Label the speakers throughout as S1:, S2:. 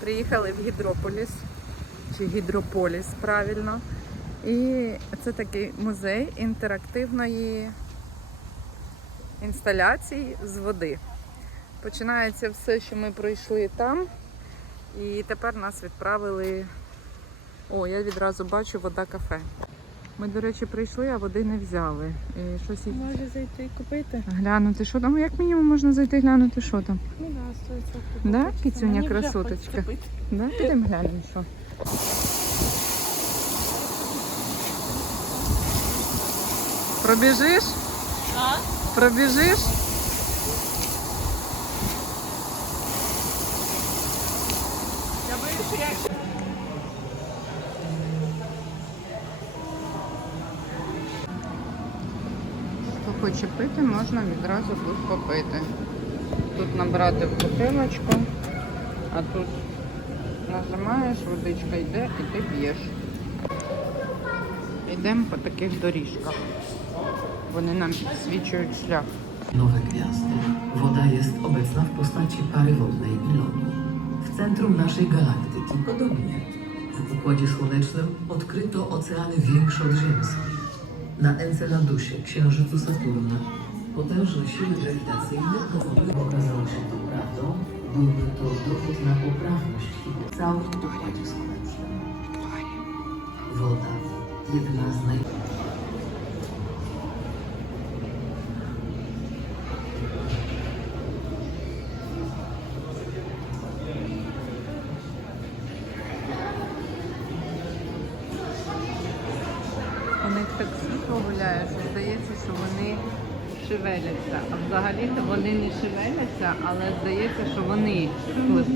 S1: Приїхали в Гідрополіс, чи Гідрополіс правильно. І це такий музей інтерактивної інсталяції з води. Починається все, що ми пройшли там. І тепер нас відправили. О, я відразу бачу вода кафе. Ми, до речі, прийшли, а води не взяли. І щось їх
S2: Може зайти і купити?
S1: глянути, що там. Як мінімум можна зайти глянути, що там.
S2: Ну да, стоїть
S1: Да, кицюня красоточка? Да? Підемо глянемо, що. Пробіжиш?
S2: А?
S1: Пробіжиш?
S2: Я боюсь, що я
S1: Хто хоче пити, можна відразу тут попити. Тут набрати в бутилочку, а тут нажимаєш, водичка йде і ти п'єш. Йдемо по таких доріжках. Вони нам підсвічують шлях.
S3: Woda jest obecna w postaci pary wodnej i lodu. W centrum naszej galaktyki podobnie. W Układzie Słonecznym odkryto oceany większe od ziemskich. Na Enceladusie, księżycu Saturna, potężne siły grawitacyjne powodują, okazało się to prawdą, byłby to dowód na poprawność w całym Układzie Słonecznym. Woda, jedna z naj...
S1: У них так світло гуляє, що здається, що вони шевеляться. А взагалі-то вони не шевеляться, але здається, що вони пливуть.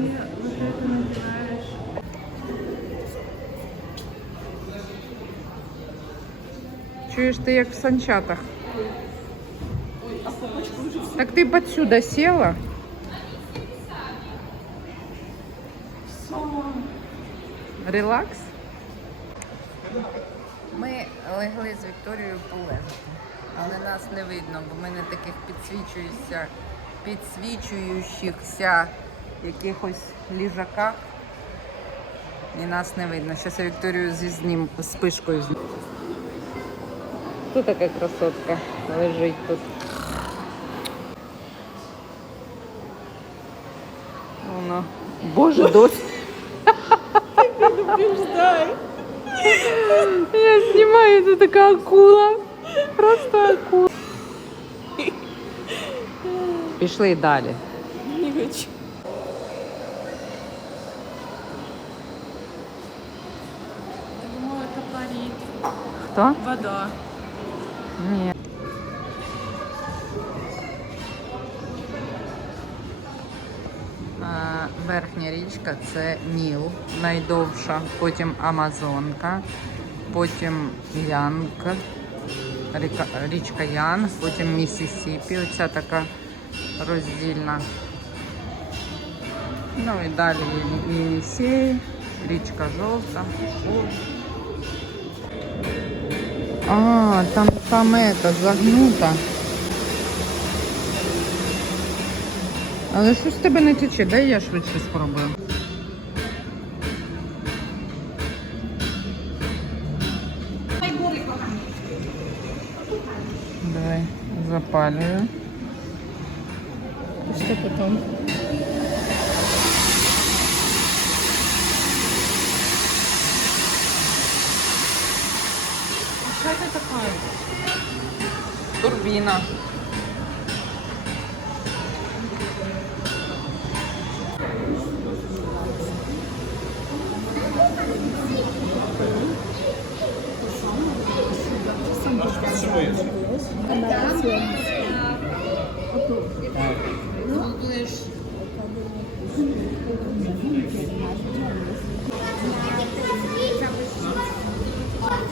S1: Чуєш, ти як в санчатах. Так ти б отсюда села? Релакс? Ми легли з Вікторією полежати, але нас не видно, бо ми на таких підсвічуюся, підсвічуючихся якихось ліжаках. І нас не видно. Зараз я Вікторію зі знім з пишкою зніму. Хто така красотка лежить тут? Воно. Боже, досі.
S2: Предупреждай.
S1: Я знімаю, це така акула. Просто акула. Пішли далі.
S2: Не хочу. Я думала, это парит.
S1: Хто?
S2: Вода.
S1: Ні. Верхня річка це Ніл, найдовша, потім Амазонка, потім Янг, ріка, річка Янг, потім Місісіпі, оця така роздільна. Ну і далі Є- Єнісей, річка Жовта. А, там там это загнута. Але щось в тебе не тече, дай я швидше спробую. Давай, запалюю.
S2: Что потом? Что это такое?
S1: Турбіна. to jest?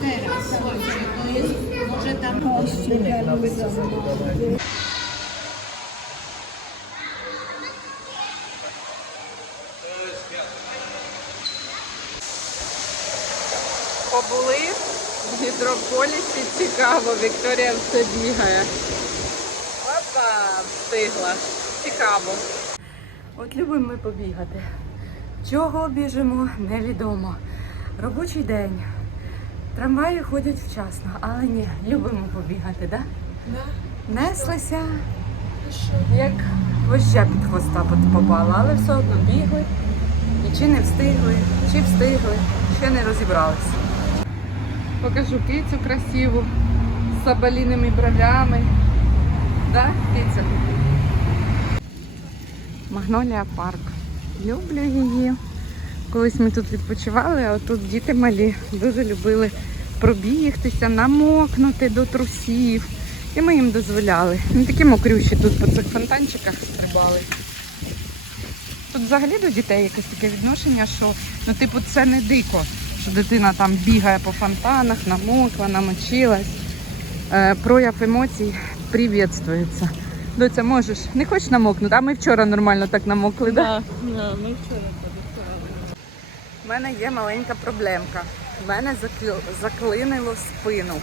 S4: Teraz, słuchajcie, to jest może tam...
S1: цікаво, Вікторія все бігає. Опа, встигла. Цікаво. От любимо ми побігати. Чого біжимо, невідомо. Робочий день. Трамваї ходять вчасно, але ні, любимо побігати, так? Да? Неслися, як вожжа під хвоста попала, але все одно бігли. І чи не встигли, чи встигли, ще не розібралися. Покажу кицю красиву з бровями. Да, киця? Магнолія парк. Люблю її. Колись ми тут відпочивали, а тут діти малі дуже любили пробігтися, намокнути до трусів. І ми їм дозволяли. Не такі мокрющі тут по цих фонтанчиках стрибали. Тут взагалі до дітей якесь таке відношення, що ну, типу, це не дико, що дитина там бігає по фонтанах, намокла, намочилась. Е, прояв емоцій привітствується. Доця, можеш, не хочеш намокнути, а ми вчора нормально так намокли, так? Да?
S2: Да, ми вчора подихали.
S1: У мене є маленька проблемка. У мене заклинило спину.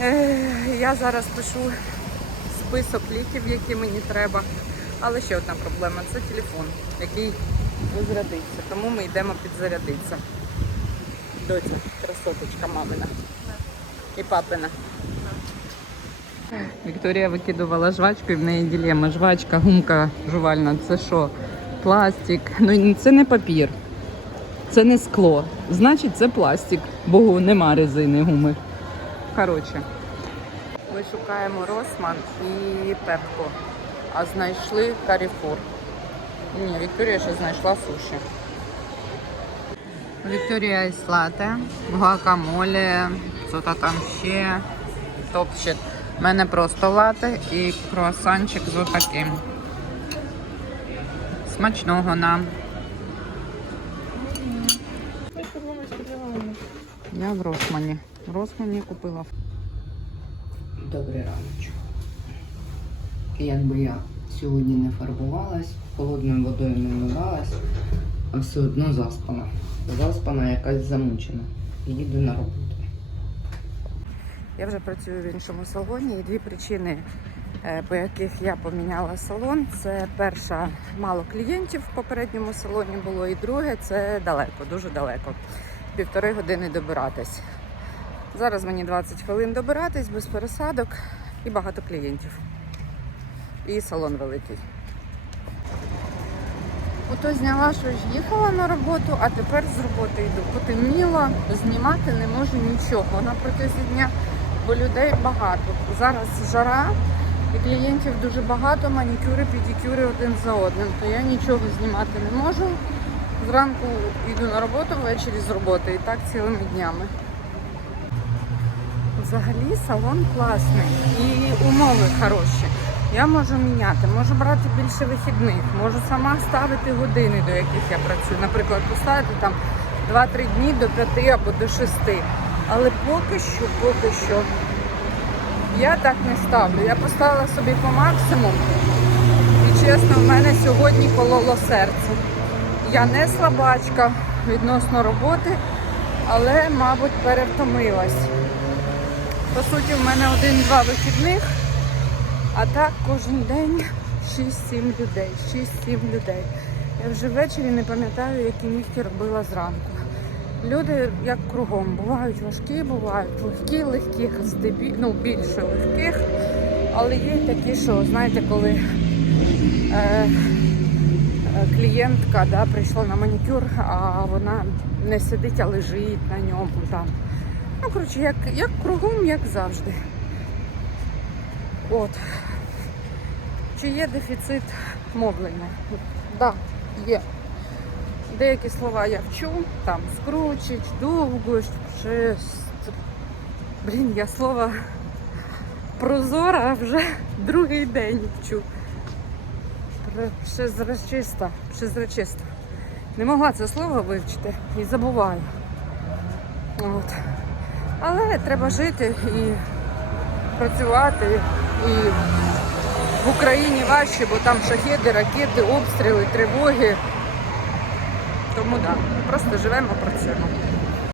S1: Е, я зараз пишу список ліків, які мені треба. Але ще одна проблема це телефон, який розрядиться. Тому ми йдемо підзарядитися. Доця, красоточка мамина. І папина. Вікторія викидувала жвачку і в неї ділема. Жвачка, гумка жувальна. Це що? Пластик. Ну це не папір. Це не скло. Значить, це пластик. Бо нема резини гуми. Коротше. Ми шукаємо Росман і Пепко. А знайшли Каріфур. Ні, Вікторія ще знайшла суші. Вікторія із лате, гуакамоле, що там ще. Топ-щит. У мене просто лате і круасанчик з отаким. Смачного нам. Я в Росмані. В Росмані купила.
S5: Добрий раночок. Якби я сьогодні не фарбувалась, холодною водою не мивалась, а все одно заспана. Заспана якась замучена. Їду на роботу.
S1: Я вже працюю в іншому салоні і дві причини, е, по яких я поміняла салон. Це перша, мало клієнтів в попередньому салоні було, і друге це далеко, дуже далеко. Півтори години добиратись. Зараз мені 20 хвилин добиратись без пересадок і багато клієнтів. І салон великий. Ото зняла, що ж їхала на роботу, а тепер з роботи йду. Потемніло, знімати не можу нічого протязі дня, бо людей багато. Зараз жара і клієнтів дуже багато, манікюри, педикюри один за одним. То я нічого знімати не можу. Зранку йду на роботу, ввечері з роботи і так цілими днями. Взагалі салон класний і умови хороші. Я можу міняти, можу брати більше вихідних, можу сама ставити години, до яких я працюю. Наприклад, поставити там 2-3 дні до 5 або до 6. Але поки що, поки що я так не ставлю. Я поставила собі по максимуму. І чесно, в мене сьогодні кололо серце. Я не слабачка відносно роботи, але, мабуть, перевтомилась. По суті, в мене один-два вихідних, а так кожен день 6-7 людей. 6-7 людей. Я вже ввечері не пам'ятаю, які нігті робила зранку. Люди як кругом, бувають важкі, бувають легкі, легких, здебі... ну, більше легких. Але є такі, що, знаєте, коли е, клієнтка да, прийшла на манікюр, а вона не сидить, а лежить на ньому там. Ну, коротше, як, як кругом, як завжди. От. Чи є дефіцит мовлення? Так, да, є. Деякі слова я вчу, там скручить, довго, шест. Блін, я слова прозора вже другий день вчу. Шезречиста, шезречиста. Не могла це слово вивчити і забуваю. От. Але треба жити і працювати. І в Україні важче, бо там шахеди, ракети, обстріли, тривоги. Тому да, просто живемо, працюємо.